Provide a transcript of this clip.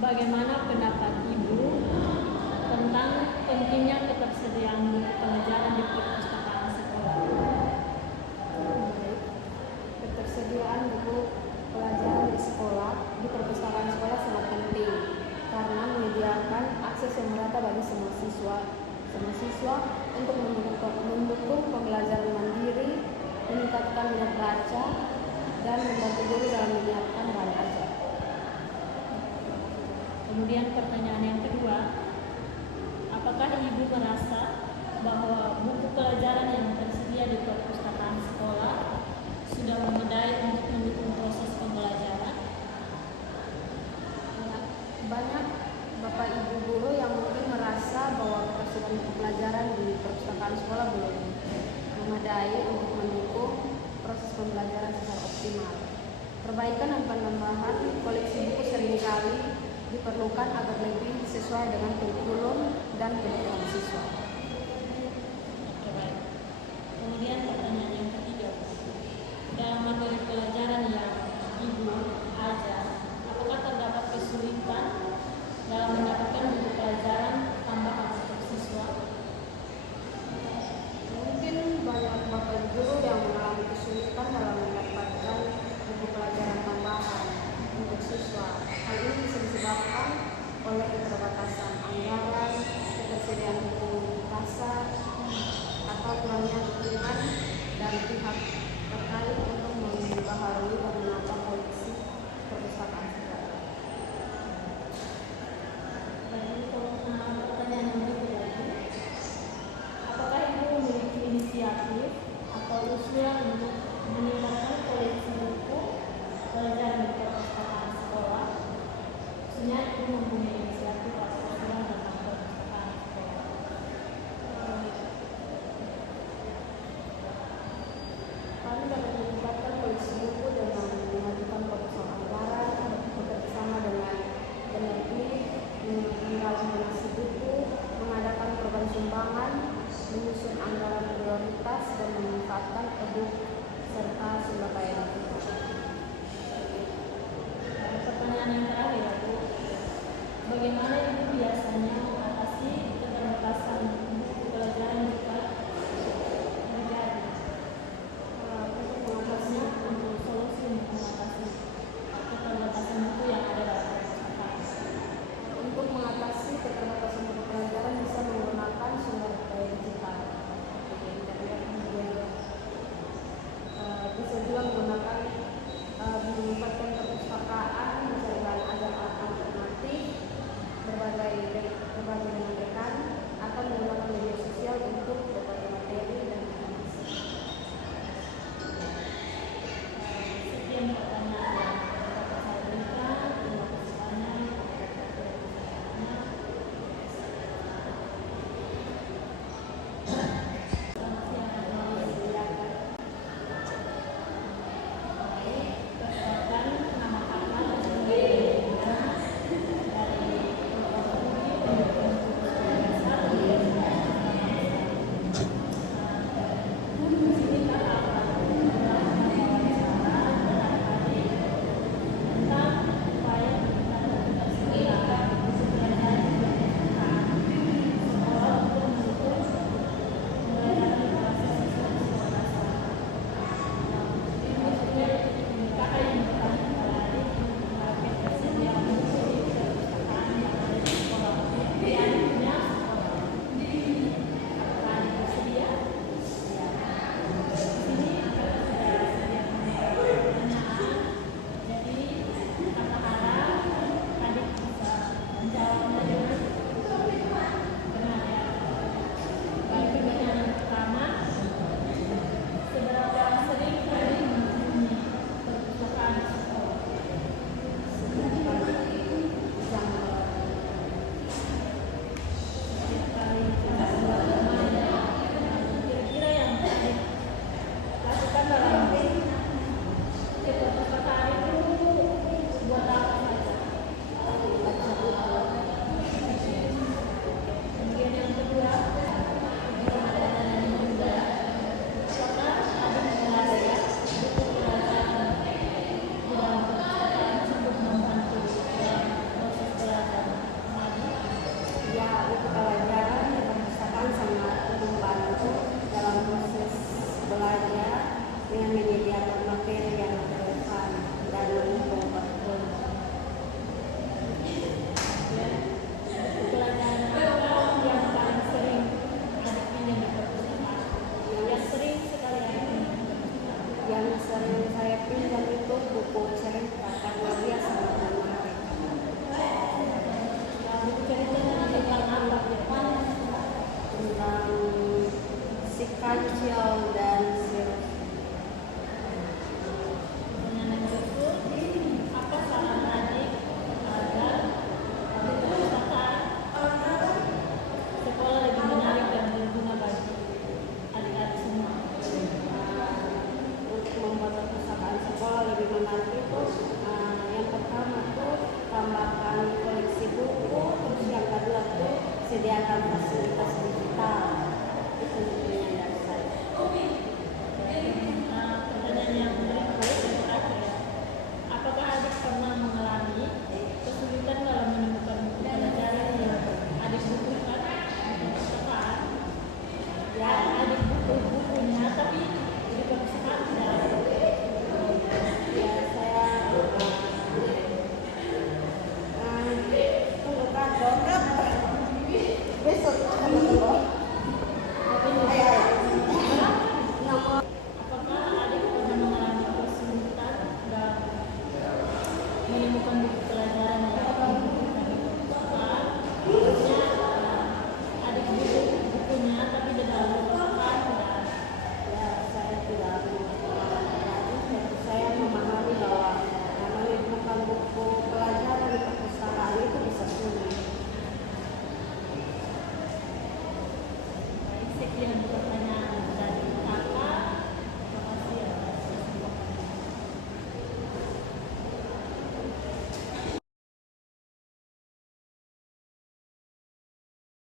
bagaimana pendapat Ibu tentang pentingnya ketersediaan buku pelajaran di perpustakaan sekolah? Baik. Ketersediaan buku pelajaran di sekolah, di perpustakaan sekolah sangat penting karena menyediakan akses yang merata bagi semua siswa untuk mendukung pembelajaran mandiri, meningkatkan minat baca, dan membantu guru dalam menyiapkan bahan ajar. Kemudian pertanyaan yang kedua, apakah Ibu merasa bahwa buku pelajaran yang tersedia di perpustakaan sekolah sudah memadai untuk mendukung proses pembelajaran? Banyak Bapak Ibu guru yang mungkin merasa bahwa ketersediaan buku pelajaran di perpustakaan sekolah belum memadai untuk mendukung proses pembelajaran secara optimal. Perbaikan dan penambahan koleksi buku seringkali diperlukan agar lebih sesuai dengan kurikulum dan kebutuhan siswa. Oke, baik. Kemudian pertanyaan yang ketiga, dalam materi pelajaran yang Ibu ajar, apakah terdapat kesulitan dalam mendapatkan buku pelajaran tambahan untuk siswa? Mungkin banyak Bapak Ibu guru yang mengalami kesulitan dalam mendapatkan buku pelajaran tambahan untuk siswa. Hal ini bisa disebabkan oleh keterbatasan anggaran, ketersediaan buku pasar, atau kurangnya dukungan dari pihak terkait untuk memperbaharui dan menambah koleksi perpustakaan sekolah. Dan untuk pertanyaan yang berikut lagi, apakah Ibu memiliki inisiatif atau usulan untuk meningkatkan koleksi buku pelajaran di perpustakaan sekolah? Maksudnya Ibu mempunyai inisiatif atau usulan tentang perpustakaan sekolah? Kami dapat meningkatkan koleksi buku dengan mengajukan proposal anggaran, bekerjasama dengan penerbit, menggalang donasi buku, mengadakan program sumbangan, menyusun anggaran prioritas, dan memanfaatkan e-book serta sumber layanan. Pertanyaan yang terakhir, Bu. dalam